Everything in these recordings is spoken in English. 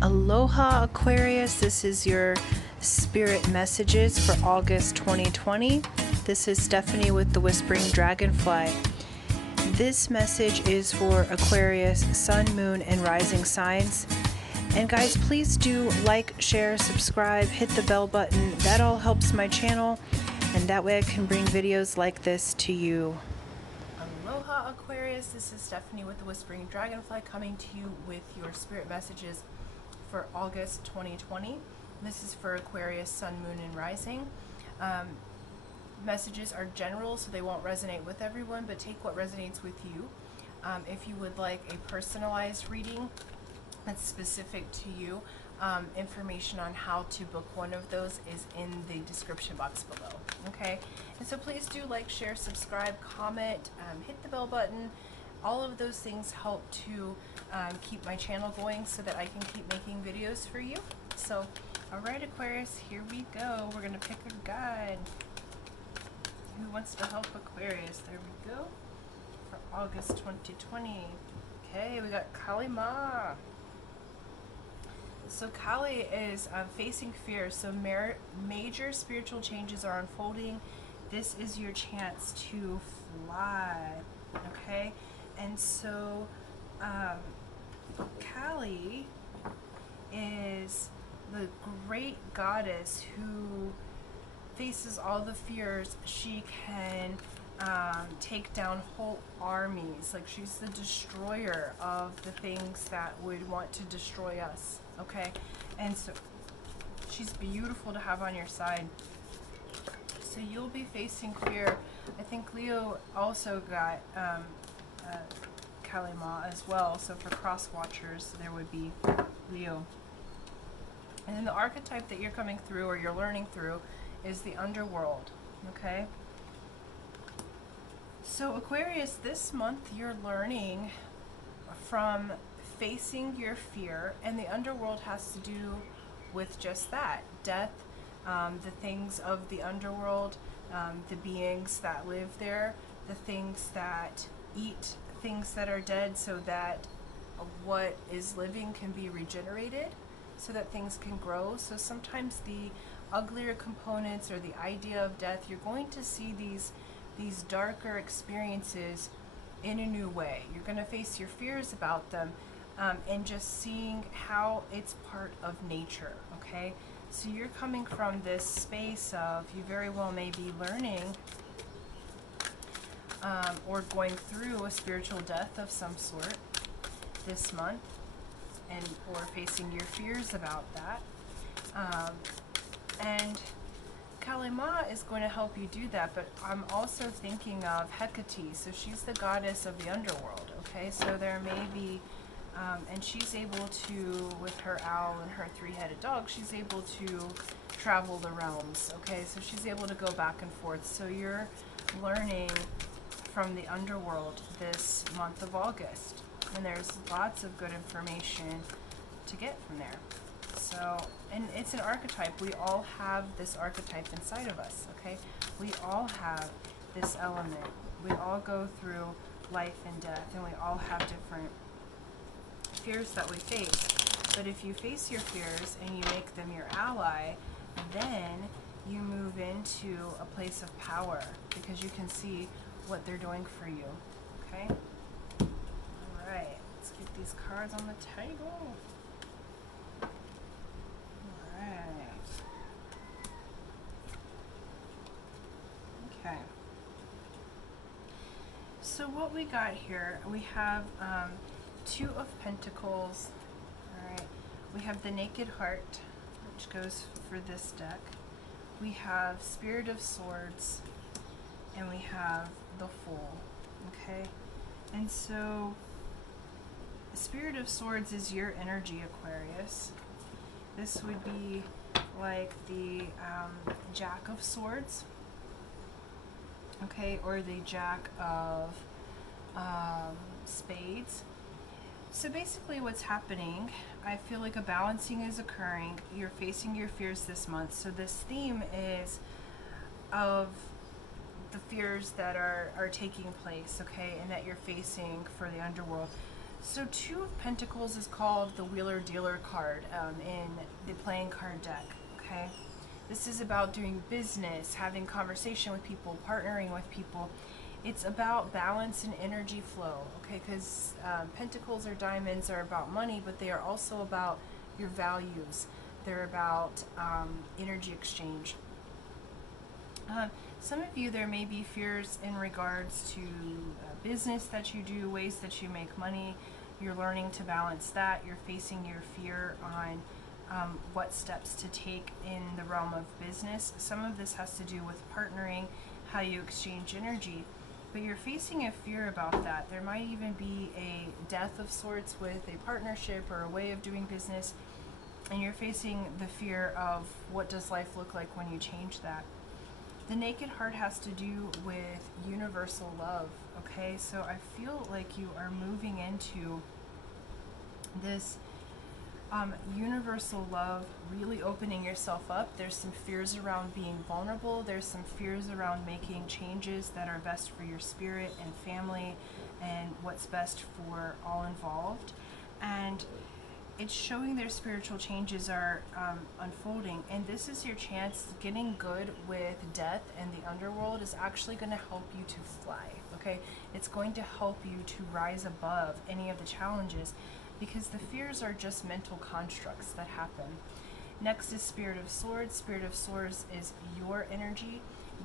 Aloha Aquarius, this is your spirit messages for August 2020. This is Stephanie with the Whispering Dragonfly. This message is for Aquarius, Sun, Moon, and Rising signs. And guys, please do like, share, subscribe, hit the bell button. That all helps my channel, and that way I can bring videos like this to you. Aloha Aquarius, this is Stephanie with the Whispering Dragonfly coming to you with your spirit messages for August 2020. This is for Aquarius, Sun, Moon, and Rising. Messages are general, so they won't resonate with everyone, but take what resonates with you. If you would like a personalized reading that's specific to you, information on how to book one of those is in the description box below. Okay, and so please do like, share, subscribe, comment, hit the bell button. All of those things help to keep my channel going so that I can keep making videos for you. So, alright Aquarius, here we go. We're going to pick a guide. Who wants to help Aquarius? There we go. For August 2020. Okay, we got Kali Ma. So Kali is facing fear. So major spiritual changes are unfolding. This is your chance to fly. Okay? And so, Kali is the great goddess who faces all the fears. She can take down whole armies. Like, she's the destroyer of the things that would want to destroy us. Okay? And so, she's beautiful to have on your side. So you'll be facing fear. I think Leo also got Kali Ma as well, so for cross watchers there would be Leo. And then the archetype that you're coming through or you're learning through is the underworld. Okay, so Aquarius, this month you're learning from facing your fear, and the underworld has to do with just that, death, the things of the underworld, the beings that live there, the things that eat things that are dead, so that what is living can be regenerated, so that things can grow. So sometimes the uglier components or the idea of death, you're going to see these darker experiences in a new way. You're going to face your fears about them, and just seeing how it's part of nature. Okay, so you're coming from this space of, you very well may be learning or going through a spiritual death of some sort this month, and or facing your fears about that. And Kali Ma is going to help you do that, but I'm also thinking of Hecate. So she's the goddess of the underworld. Okay, so there may be, and she's able to, with her owl and her three-headed dog, she's able to travel the realms. Okay, so she's able to go back and forth. So you're learning from the underworld this month of August, and there's lots of good information to get from there. So, and it's an archetype. We all have this archetype inside of us. Okay, we all have this element. We all go through life and death, and we all have different fears that we face. But if you face your fears and you make them your ally, then you move into a place of power, because you can see what they're doing for you. Okay? Alright, let's get these cards on the table. Alright. Okay. So what we got here, we have Two of Pentacles. Alright. We have the Naked Heart, which goes for this deck. We have Spirit of Swords, and we have the Fool. Okay, and so Spirit of Swords is your energy, Aquarius. This would be like the Jack of Swords, okay, or the Jack of Spades. So basically what's happening, I feel like a balancing is occurring. You're facing your fears this month. So this theme is of the fears that are taking place, okay, and that you're facing for the underworld. So Two of Pentacles is called the Wheeler Dealer card in the playing card deck, okay? This is about doing business, having conversation with people, partnering with people. It's about balance and energy flow, okay? Because pentacles or diamonds are about money, but they are also about your values. They're about energy exchange. Some of you, there may be fears in regards to business that you do, ways that you make money. You're learning to balance that. You're facing your fear on what steps to take in the realm of business. Some of this has to do with partnering, how you exchange energy. But you're facing a fear about that. There might even be a death of sorts with a partnership or a way of doing business. And you're facing the fear of what does life look like when you change that. The Naked Heart has to do with universal love, okay? So I feel like you are moving into this universal love, really opening yourself up. There's some fears around being vulnerable. There's some fears around making changes that are best for your spirit and family and what's best for all involved. And it's showing their spiritual changes are unfolding, and this is your chance. Getting good with death and the underworld is actually going to help you to fly, okay? It's going to help you to rise above any of the challenges, because the fears are just mental constructs that happen. Next is Spirit of Swords. Spirit of Swords is your energy.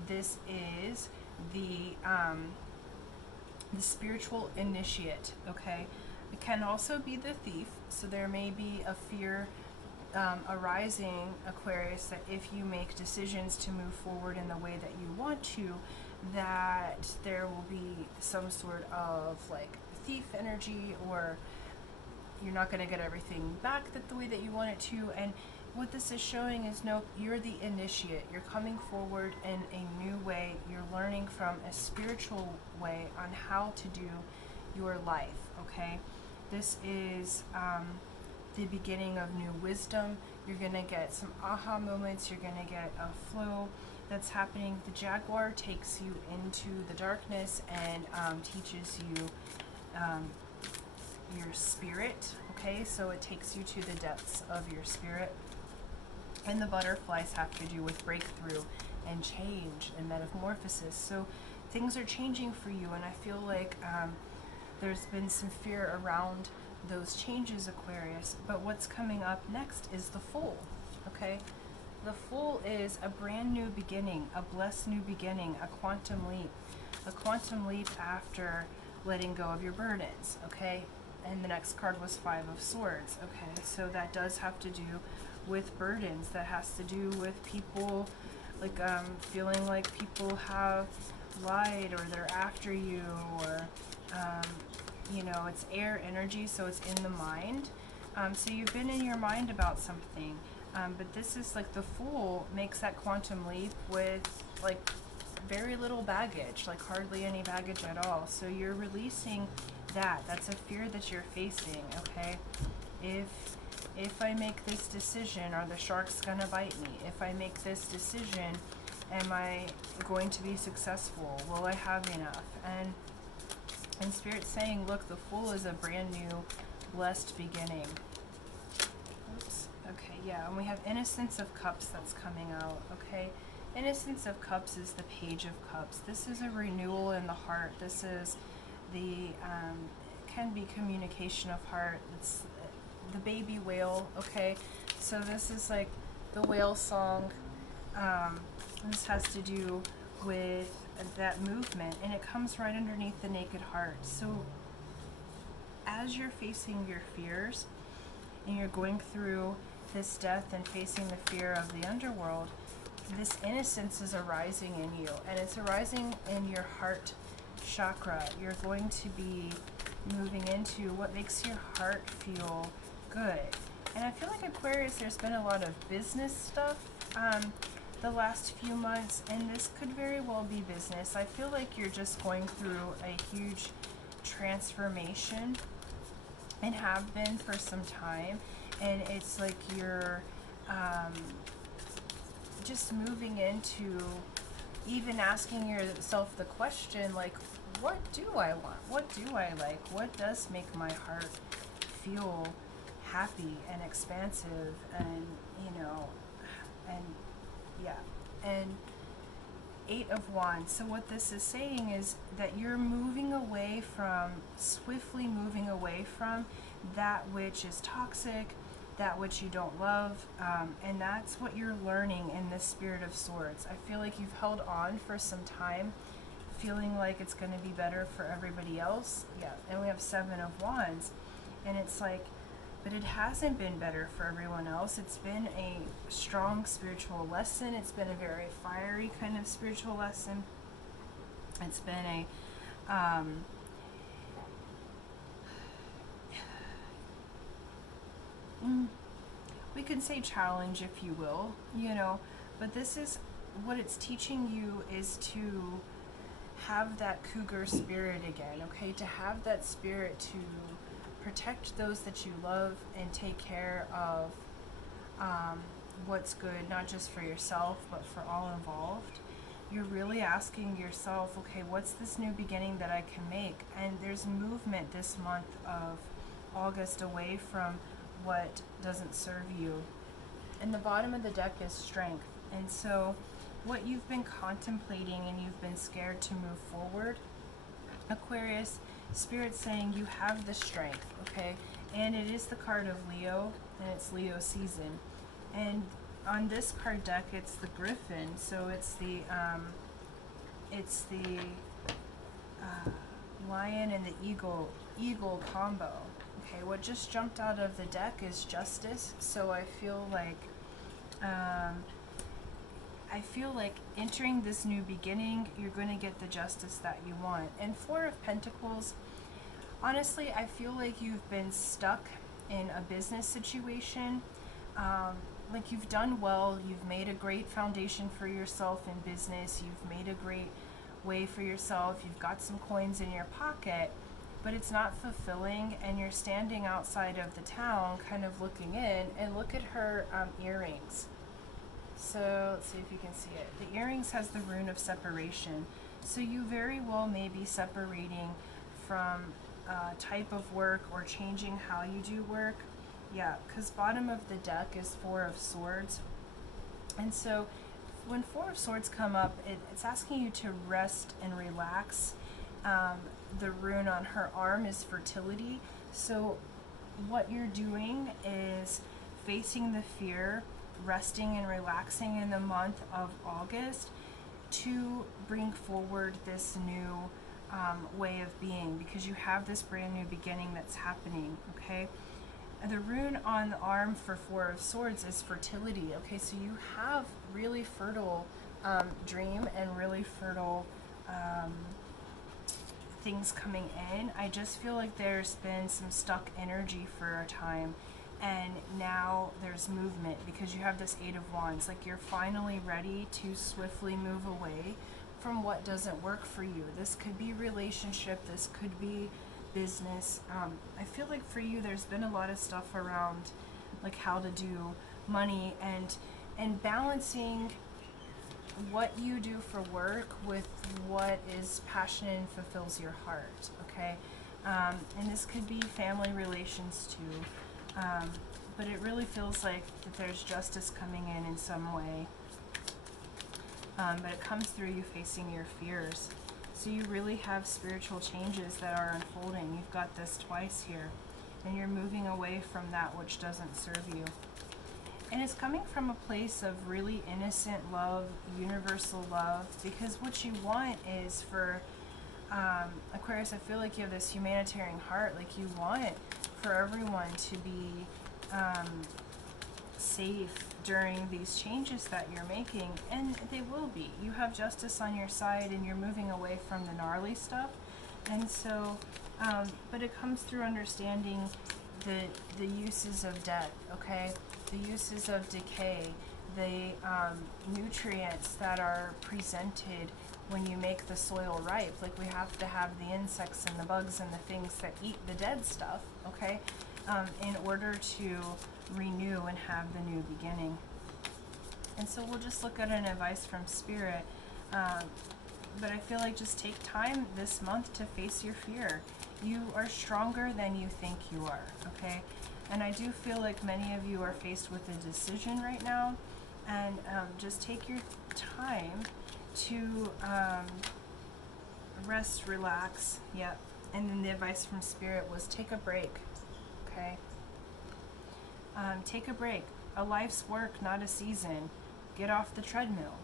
This is the spiritual initiate, okay? It can also be the thief, so there may be a fear arising, Aquarius, that if you make decisions to move forward in the way that you want to, that there will be some sort of like thief energy, or you're not going to get everything back the way that you want it to. And what this is showing is, no, you're the initiate. You're coming forward in a new way. You're learning from a spiritual way on how to do your life, okay? This is the beginning of new wisdom. You're going to get some aha moments. You're going to get a flow that's happening. The Jaguar takes you into the darkness and teaches you your spirit, okay? So it takes you to the depths of your spirit. And the butterflies have to do with breakthrough and change and metamorphosis. So things are changing for you, and I feel like there's been some fear around those changes, Aquarius. But what's coming up next is the Fool, okay? The Fool is a brand new beginning, a blessed new beginning, a quantum leap. A quantum leap after letting go of your burdens, okay? And the next card was Five of Swords, okay? So that does have to do with burdens. That has to do with people, like feeling like people have lied, or they're after you, or you know, it's air energy, so it's in the mind. So you've been in your mind about something, but this is like the Fool makes that quantum leap with like very little baggage, like hardly any baggage at all. So you're releasing that. That's a fear that you're facing, okay? If I make this decision, are the sharks gonna bite me? If I make this decision, am I going to be successful? Will I have enough? And Spirit's saying, look, the Fool is a brand new, blessed beginning. Oops. Okay, yeah, and we have Innocence of Cups that's coming out, okay? Innocence of Cups is the Page of Cups. This is a renewal in the heart. This is the, can be communication of heart. It's the baby whale, okay? So this is like the whale song. This has to do with that movement, and it comes right underneath the Naked Heart. So as you're facing your fears and you're going through this death and facing the fear of the underworld, this innocence is arising in you, and it's arising in your heart chakra. You're going to be moving into what makes your heart feel good. And I feel like, Aquarius, there's been a lot of business stuff the last few months, and this could very well be business. I feel like you're just going through a huge transformation, and have been for some time, and it's like you're just moving into even asking yourself the question, like, what do I want? What do I like? What does make my heart feel happy and expansive and, you know, and yeah. And 8 of Wands. So what this is saying is that you're moving away from, swiftly moving away from that which is toxic, that which you don't love, and that's what you're learning in this Spirit of Swords. I feel like you've held on for some time, feeling like it's going to be better for everybody else. Yeah, and we have 7 of Wands, and it's like, but it hasn't been better for everyone else. It's been a strong spiritual lesson. It's been a very fiery kind of spiritual lesson. It's been a we could say challenge, if you will, you know, but this is what it's teaching you, is to have that cougar spirit again, okay? To have that spirit to protect those that you love and take care of what's good, not just for yourself, but for all involved. You're really asking yourself, okay, what's this new beginning that I can make? And there's movement this month of August away from what doesn't serve you. And the bottom of the deck is strength. And so what you've been contemplating and you've been scared to move forward, Aquarius, Spirit's saying you have the strength, okay? And it is the card of Leo, and it's Leo season. And on this card deck, it's the Griffin, so it's the lion and the eagle combo. Okay, what just jumped out of the deck is Justice, so I feel like entering this new beginning, you're going to get the justice that you want. And 4 of Pentacles, honestly, I feel like you've been stuck in a business situation. Like you've done well, you've made a great foundation for yourself in business, you've made a great way for yourself, you've got some coins in your pocket, but it's not fulfilling, and you're standing outside of the town kind of looking in, and look at her earrings. So let's see if you can see it. The earrings has the rune of separation. So you very well may be separating from type of work or changing how you do work. Yeah, because bottom of the deck is 4 of Swords. And so when 4 of Swords come up, it's asking you to rest and relax. The rune on her arm is fertility. So what you're doing is facing the fear, resting and relaxing in the month of August to bring forward this new way of being, because you have this brand new beginning that's happening, okay? And the rune on the arm for 4 of Swords is fertility, okay? So you have really fertile dream and really fertile things coming in. I just feel like there's been some stuck energy for a time, and now there's movement because you have this 8 of Wands. Like you're finally ready to swiftly move away from what doesn't work for you. This could be relationship, this could be business. I feel like for you there's been a lot of stuff around like how to do money and balancing what you do for work with what is passionate and fulfills your heart, okay? And this could be family relations too, but it really feels like that there's justice coming in some way, but it comes through you facing your fears. So you really have spiritual changes that are unfolding. You've got this twice here, and you're moving away from that which doesn't serve you. And it's coming from a place of really innocent love, universal love, because what you want is for, Aquarius, I feel like you have this humanitarian heart, like you want for everyone to be safe during these changes that you're making, and they will be. You have justice on your side, and you're moving away from the gnarly stuff, and so, but it comes through understanding the uses of death, okay? The uses of decay, the nutrients that are presented when you make the soil ripe. Like we have to have the insects and the bugs and the things that eat the dead stuff, okay, in order to renew and have the new beginning. And so we'll just look at an advice from Spirit. but I feel like just take time this month to face your fear. You are stronger than you think you are, okay? And I do feel like many of you are faced with a decision right now, and just take your time to rest, relax, yep. And then the advice from Spirit was take a break, okay? Take a break. A life's work, not a season. Get off the treadmill.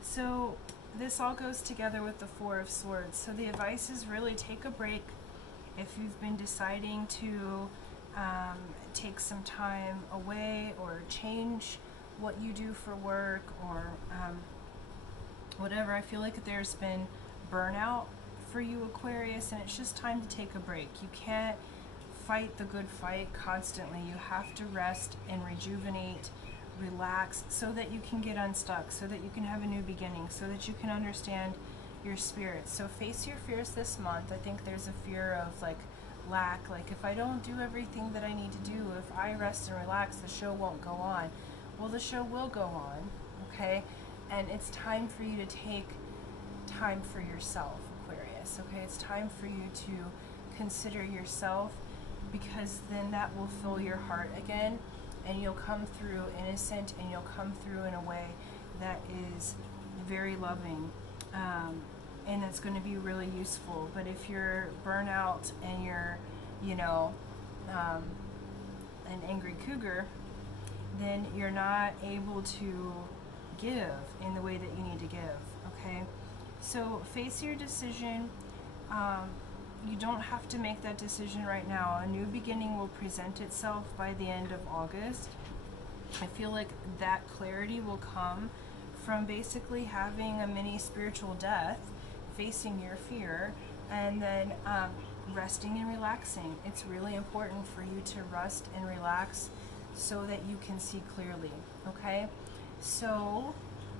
So this all goes together with the Four of Swords. So the advice is really take a break. If you've been deciding to take some time away or change what you do for work or whatever, I feel like there's been burnout for you, Aquarius, and it's just time to take a break. You can't fight the good fight constantly. You have to rest and rejuvenate, relax, so that you can get unstuck, so that you can have a new beginning, so that you can understand your spirit. So face your fears this month. I think there's a fear of like lack, like if I don't do everything that I need to do, if I rest and relax, the show won't go on. Well, the show will go on, okay? And it's time for you to take time for yourself, Aquarius, okay? It's time for you to consider yourself, because then that will fill your heart again, and you'll come through innocent, and you'll come through in a way that is very loving, and it's going to be really useful. But if you're burnout and you're, you know, an angry cougar, then you're not able to give in the way that you need to give, okay? So face your decision. You don't have to make that decision right now. A new beginning will present itself by the end of August. I feel like that clarity will come from basically having a mini spiritual death, facing your fear, and then resting and relaxing. It's really important for you to rest and relax so that you can see clearly, okay? So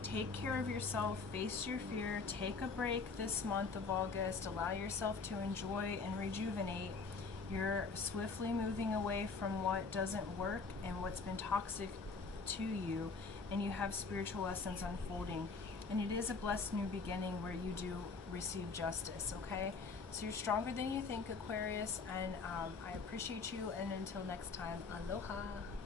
take care of yourself, face your fear, take a break this month of August, allow yourself to enjoy and rejuvenate. You're swiftly moving away from what doesn't work and what's been toxic to you, and you have spiritual lessons unfolding. And it is a blessed new beginning where you do receive justice, okay? So you're stronger than you think, Aquarius, and I appreciate you, and until next time, aloha.